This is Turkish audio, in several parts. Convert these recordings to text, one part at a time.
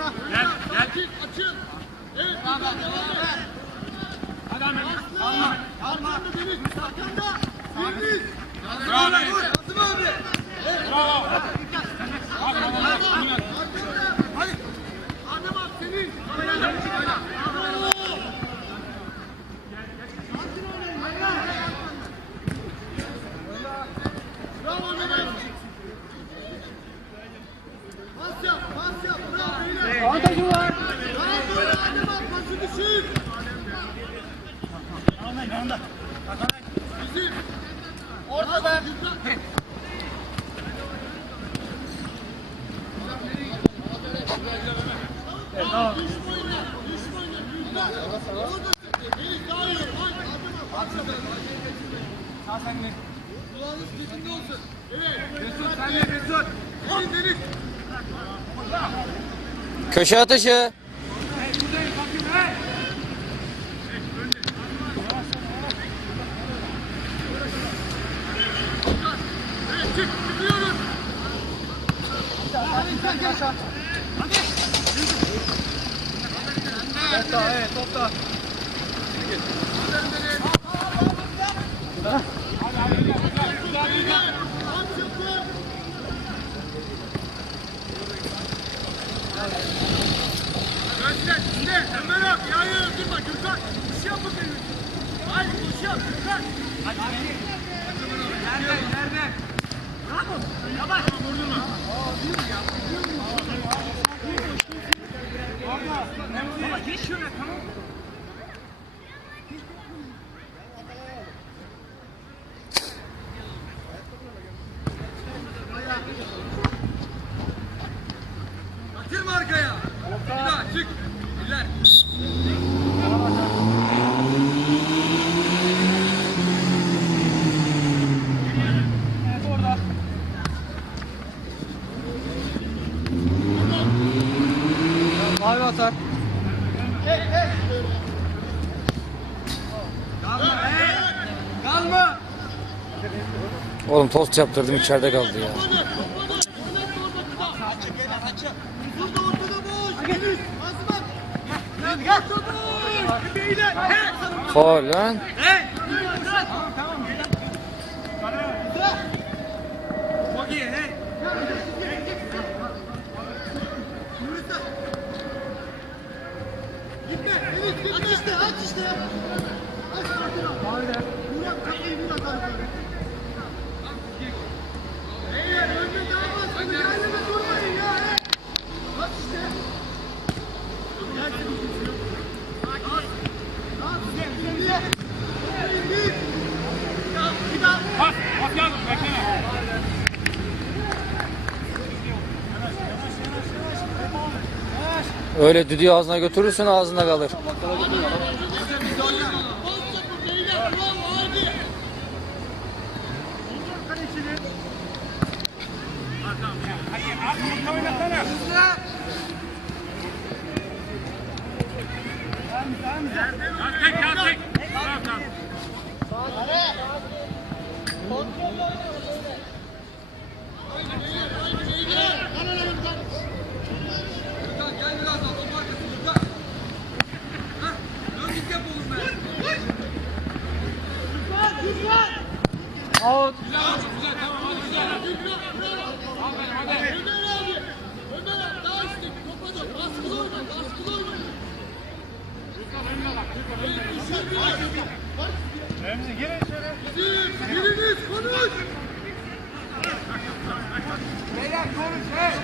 Gel. Açın. Evet. Hadi Ahmet. Alma. Arkanda. Biriniz. Bravo abi. Bravo. Hadi. Adem abi senin. Bravo Mehmet. Pas yap. Bravo. Avantajı var. Bravo Adem abi pası düşür. Yanında. Bizim. Orada ben. Tamam. Sağ sen mi? Kulağınız dibinde olsun. Evet. Mesut sen de Mesut. Deniz. Köşe atışı. Evet çık. Çıkıyoruz. Topta evet topta. Göster. Şimdi. Hemen yap. Yayı öldürme. Gürkan. Koşu yap bakayım. Haydi koşu yap. Gürkan. Nerede? Bravo. Yavaş. Vurdurma. Baba geç şöyle tamam. Atılma arkaya. Bir daha çık. İler. Evet orada. Mavi atar. Kalma. Oğlum tost yaptırdım içeride kaldı ya. Burada ortada boş. Deniz. Azman. Gel. Beyler. Faul lan. Tamam. Çok iyi hey. Gitme. Deniz. Aç işte. Aç Mavi de. Murat kapıyı bir atar. Beyler önce dağılmasın. Yerleme durmayın ya. Aç işte. Gel. Bir daha. Pas yaz, bekleme. Öyle düdüğü ağzına götürürsün ağzında kalır. Hadi oynasana. Tek. Tamam. Gel biraz daha top arkasında. Hah, dön git yap oğlum be. Out. Güzel, tamam hadi güzel. Hadi. Ömer abi daha üstte topa dön. Baskılı oyna. Remzi gelin şöyle. Biriniz konuş. Beyler konuş hey.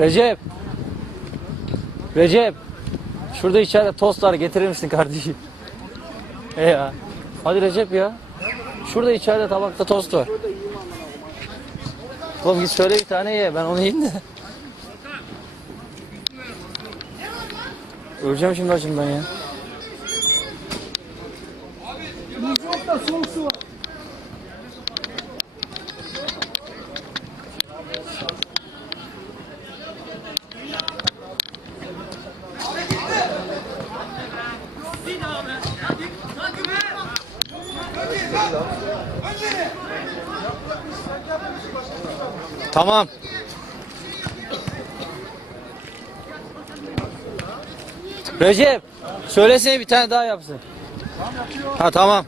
Recep. Recep. Şurada içeride tost var, getirir misin kardeşim? Ya. Hadi Recep ya. Şurada içeride tabakta tost var. Oğlum git söyle bir tane ye. Ben onu yiyeyim de. Öleceğim şimdi acımdan ya. Tamam. Recep, söylesene bir tane daha yapsın. Ha tamam.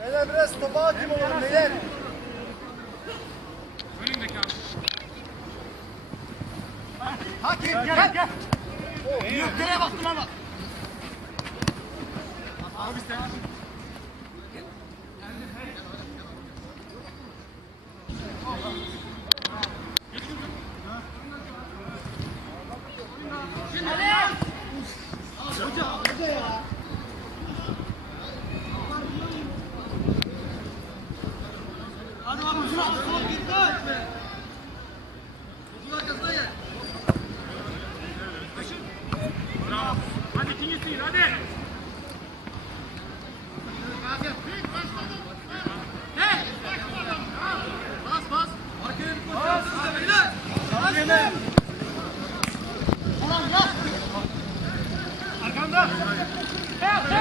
Beyler biraz topa hakim olun beyler. Önündeki abi. Hakim gel. Gel. Büyük nereye baktım ama. Abi sen. Hadi bak şuna. Git lan. Şunun arkasına gel. Bravo. Hadi ikincisi hadi. Bas bas. Arkaya bir koşuyorsunuz beyler. Bas. Ulan yap. Arkanda. Ne yazdın?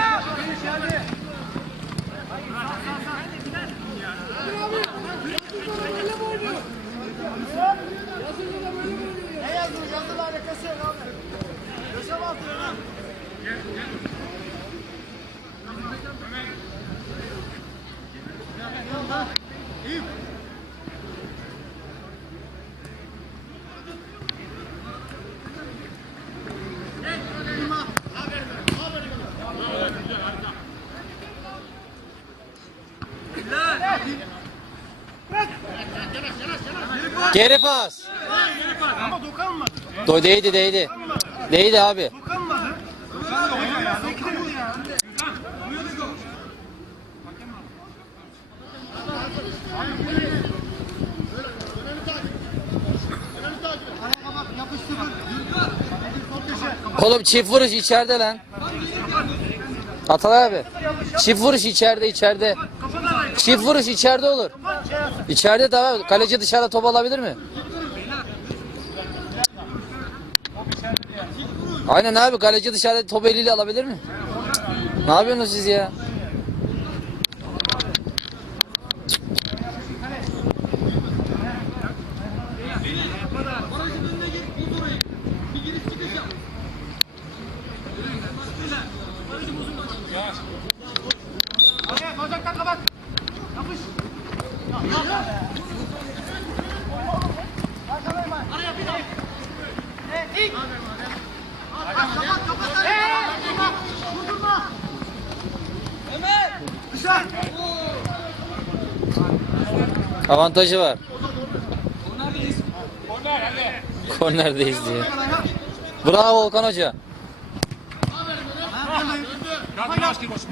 Yazılı alakası yok abi. Yaşamaz diyor lan. Geri pas. Ama dokunmadı. Değdi değdi. Değdi abi. Dokunmadı. Dokunmadı hoca ya. Sekti ya. Oğlum çift vuruş içeride lan. Atalay abi. Çift vuruş içeride. Çift vuruş içeride olur. İçeride tamam. Kaleci dışarıda top alabilir mi? Aynen abi, kaleci dışarıda top eliyle alabilir mi? Ne yapıyorsunuz siz ya? Hadi bacaktan kapat. Yapış. Araya bir daha. İlk. Kapat. Vurdurma. Ömer. Dışarı. Avantajı var. Korner hadi. Kornerdeyiz diye. Bravo Volkan Hoca. Kazım başlıyor boşuna.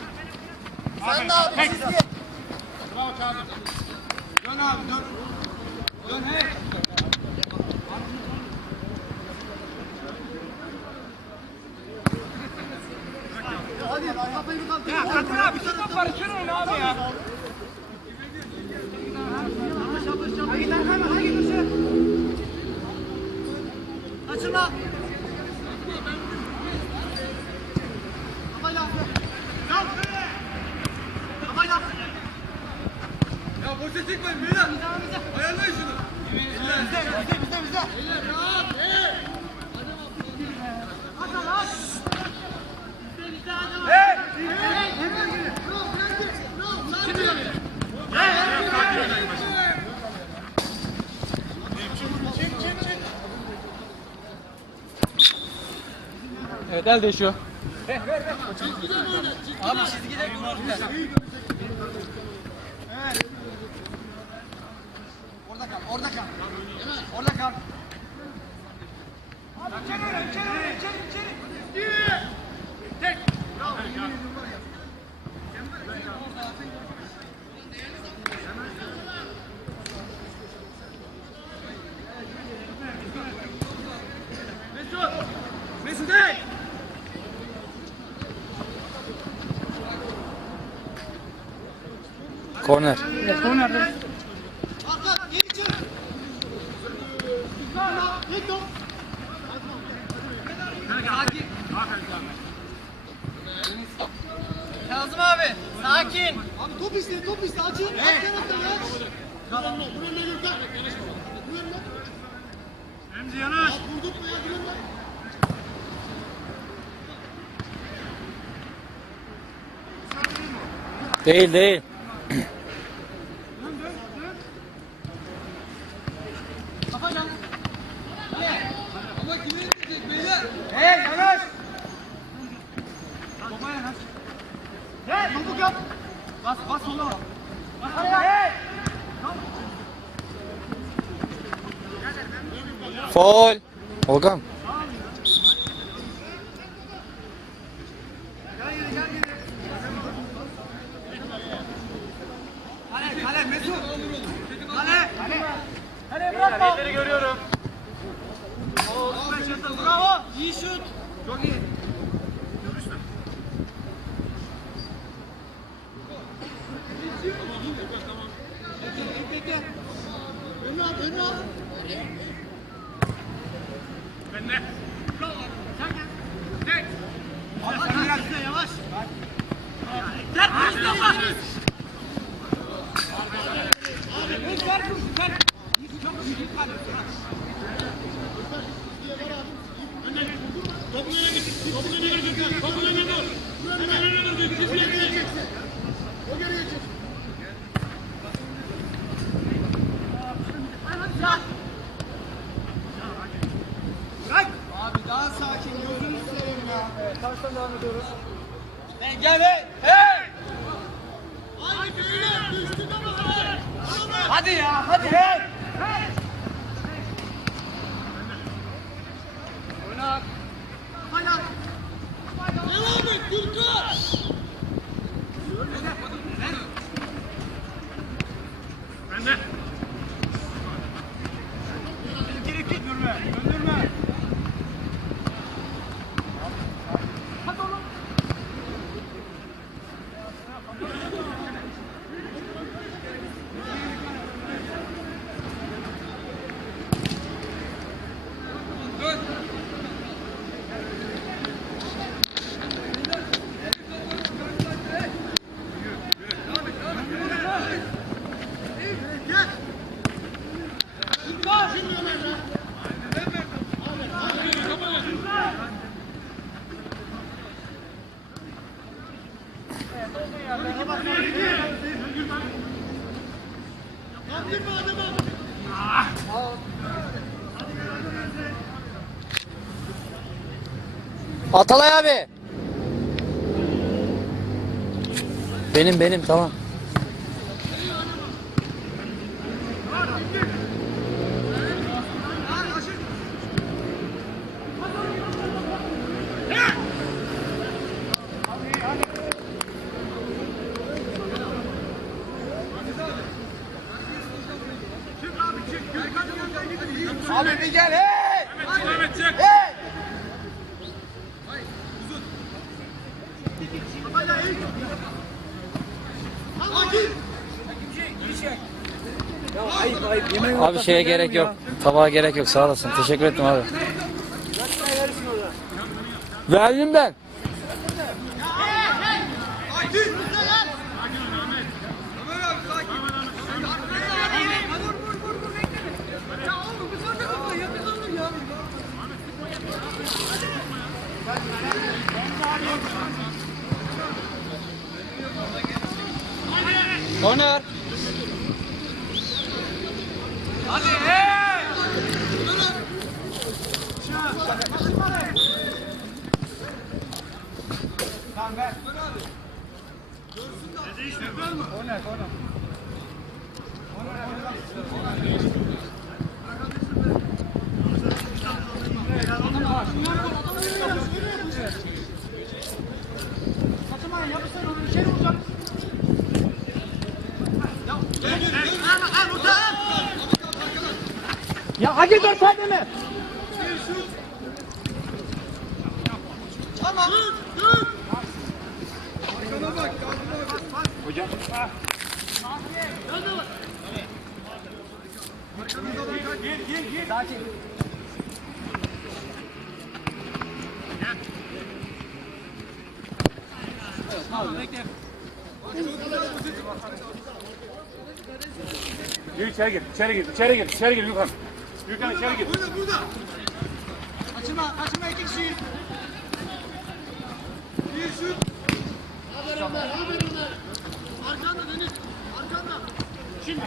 Sen de abi çizgi. Bravo Kazım. Dön abi dön. Dön hey. Hadi kafayı bir kaldır. Ya Katın abi şu top var. Şunu oyna abi ya. Hadi lan hadi köşe. Açılma. Kafayla. Kalk. Kafayla. Ya boşa çıkmayın beyler. Ayarlayın şunu. Bize. Beyler rahat. Hadi lan. Evet, el değişiyor. Abi çizgide. Orada kal. Orada kal. Mesut hey! Korner. Hakan geri çık. Git o. Kazım abi sakin. Abi top iste, top iste. Açın. Açın atın ya. Buranın önü Gürkan. Remzi yanaş. Vurduk mu ya Gürkan? Değil değil. Hey yanaş. Topa yanaş. Hey topu kap. Bas sola. Bas hey. Faul. Volkan. Kale Mesut. Kale. Kale bırakma. Elleri görüyorum. Bravo. İyi şut. Çok iyi. Bekle. Önü al, önü al. Bende. Sen gel. Tek. Allah biraz yavaş. Sert Mustafa. O geri geçecek. Abi daha sakin, gözünü seveyim ya. Evet, taştan devam ediyoruz. Gel hey. Hey. Haydi beyler, düştük ama. Hadi ya hadi hey. Oyna. Devam et Gürkan. Bende. Geri döndürme. Döndürme. Hadi oğlum. Kandırma adamı. Atalay abi. Benim tamam. Abi bir gel hey. Mehmet çık. Hey. Abi şeye gerek yok. Tabağa gerek yok. Sağ olasın. Teşekkür ettim abi. Verdim ben. Korner. Hadi hey. Tamam ver. Korner. Ya hadi 4 tane mi? Tamam. Hocam. Sakin. Yürü içeri gir, içeri gir, içeri gir, içeri gir Gürkan. Gürkan içeri gir. Burada. Kaçırma, kaçırma 2 kişi. İyi şut. Aferin Ömer. Aferin Ömer. Arkanda Deniz. Arkanda.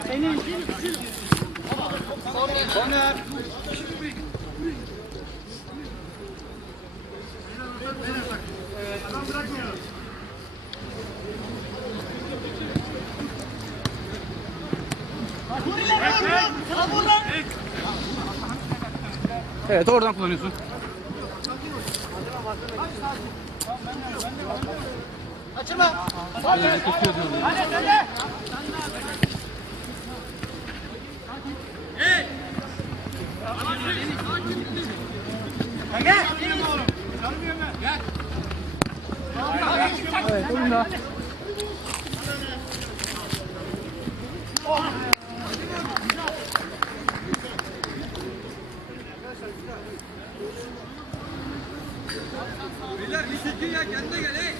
Senin. Soner. Adam bırakmıyor. Evet, oradan kullanıyorsun. Kaçırma. Hadi hadi. Evet oyunda. Beyler bir çekin ya kendine gel hey.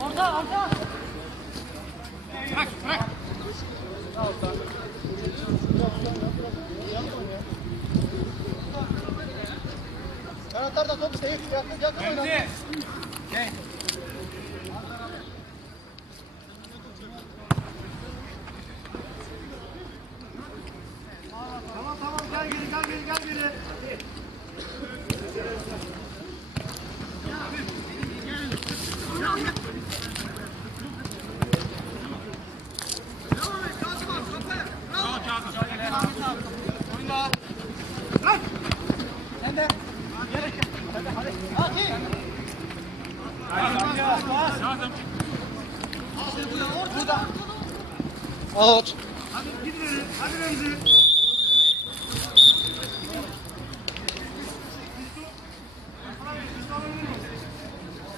Orta, orta. Bırak, bırak. Kanatlarda top seyir. Yakın oyna. Remzi. Tamam gel geri. Devam et Kazım abi kafaya. Bravo. Oyna. Sen de. Hadi hadi. Hadi. Kazım. Burada. Out. Hadi gidin. Hadi Remzi.